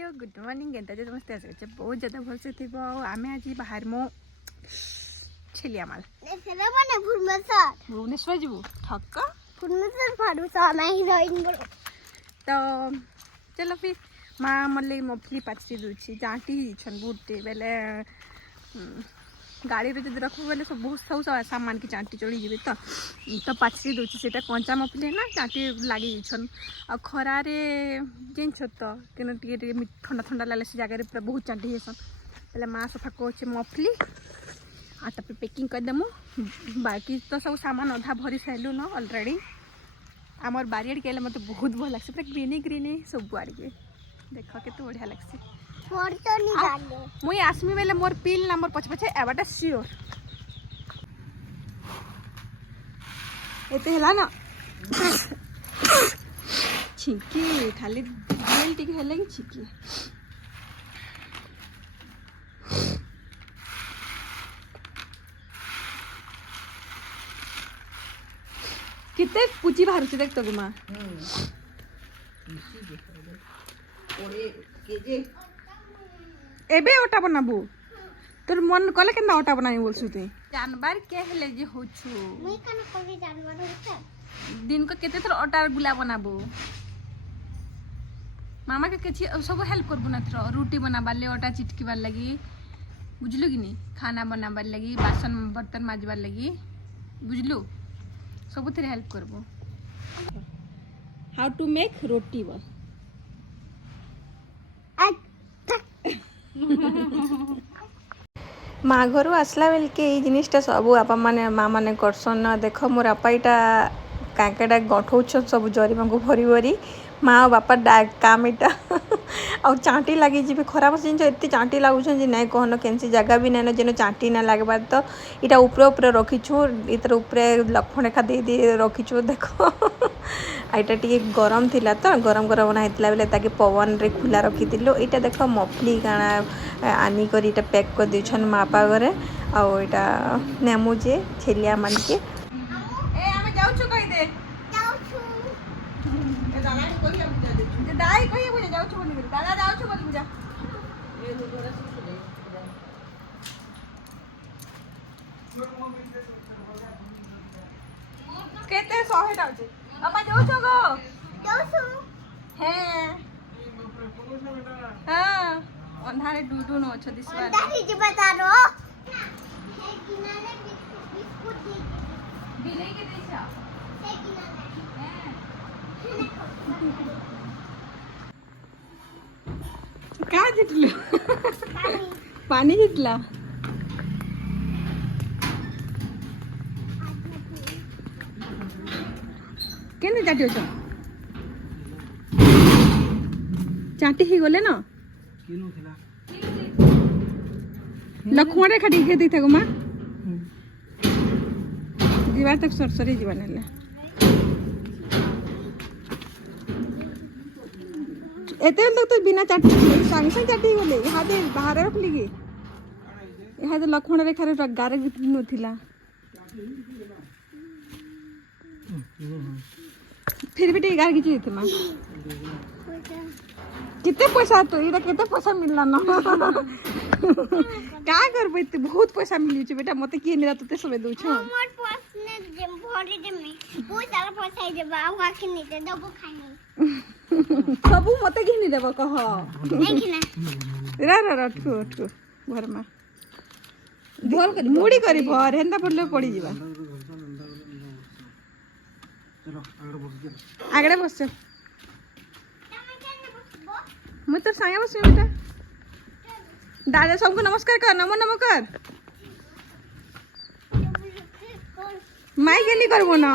hello good morning केनता जे समस्ते आसे बहुत ज़्यादा भल से थिबो आमे आज बाहर मो छलियामाल माने भुवनेश्वर जीवु ठक्क भुवनेश्वर फाडू सा नाही रहिन बोलो तो चलो फिर माँ मल्ले मफली पाची दूची जाटी छन बुटे बेले गाड़ी रे जब रखू बेले सब बहुत सब सामान की चाटी चढ़ी जीवे तो पाची दूची सेटा कंचा मफली ना चाटी लगी छन आ खरारे जेन छत केन टिके ठंडा ठंडा लाले से जगह पूरा बहुत चाटी हेसन बेले माँ सफा कोचे मफली आटा पे पैकिंग कर देमु बाकी तो सब सामान अधा भरी साइलु न ऑलरेडी आमर बारियाड़ के मत बहुत भल लगे पूरा ग्रीनी ग्रीनी सब आड़ के देख के बढ़िया लगे मुई आसमी बेले मोर पिल ना मोर पछे पछे एबाटा सियोर एते हला ना छिकी खाली बेल टिके हेले कि छिकी कितने पूची बाहर से देख तो गुमा एबे ओटा बनाबू तोर मन कले केना ओटा बनाई बोलछु ते जानवर के हेले जे होछु मुई कना कभी जानवर होता दिन को केते थर ओटा गुला बनाबू मामा के केछि सब हेल्प करबू ना थर रोटी बनाबार ले ओटा चिटकीबार लगी बुझलु कि नहीं खाना बनाबार लगी बासन बर्तन माजबार लगी बुझलु सब थरे हेल्प करबो हाउ टू मेक रोटी बस माँ घर आसला बेल के जिनिसटा सब आपा माने माँ माने करसन देख मोर आपा इटा काकेटा गठौछन सब जरीमा को भरी भरी माँ और बापा काम इटा आ चाटी लगी जी खराब जिन एत चाटी लगुन जी नहीं कहन कैसी जगह भी नहीं जेन चाटी ना लगबार तो इटा ऊपर ऊपर रखीछु इतर ऊपर लक्ष्मण रेखा दे दे रखीछु देख आईटा टी गरम थिला तो गरम गरम बना होता बेले ताकि पवन रे खुला रखीलु यहाँ देख मफली काଣା आनी कर इटा पैक कर देछन माँ पा घरे आटा नेमु जे छेलिया मान के दाई कहिए बुझे जाऊ छु बोली दादा जाऊ छु बोली बुझा केते 100 टा अछि अपा जाऊ छु गो जाऊ छु हे हां अंधारे डुडू न छ दिसवा दादी जी बता दो हे किनारे बिस्कुट दी बिले के देछा हे किनारे का जितलु पानी जितला केने चाटी छ चाटी ही गले ना किनु थिला लखुआ रे खडी के देथा गुमा दीवार तक सरसरी जीवन है एते तक तो बिना चाटी संग संग चाटी गले यहाँ दे बाहर रखली की यहाँ तो लखुआ रे खारे गारे न थिला फिर भी गार की चीज थी मां कितने पैसा तो इरा कितने पैसा मिलला ना का करबे त बहुत पैसा मिली छ बेटा मते के निरा तते सबे दउ छ मोर पास ने जे भरी दे में बहुत सारा पैसा है जे बाबा के नहीं दे दबो खाने सबू मते के नहीं देबो कह नहीं खिना रा ठु ठु घर में भल कर मुड़ी करी भर हेंदा पड़ले पड़ी जीवा चलो आगड़े बस मैं तो साया बस बेटा दादा सबको नमस्कार कर नमो नमो कर माई के नहीं करबो ना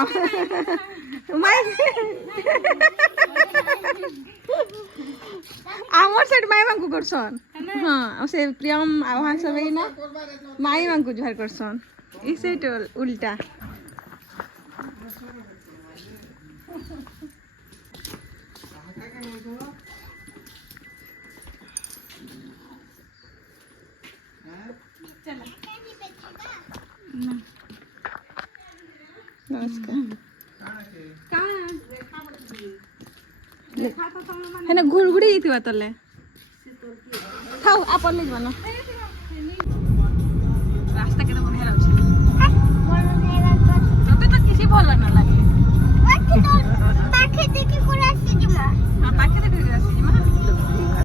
माई आमर साइड माई मांगू करसन हां से प्रियम आवाज सबे ना माई मांगू जुहार करसन ई साइड उल्टा नमस्कार है ना घुड़घुड़ी थी तले ଥାଉ ଆପଣ ଯିବାନ ରାସ୍ତା କେତେ ବଢ଼ିଆ ଲାଗୁଛି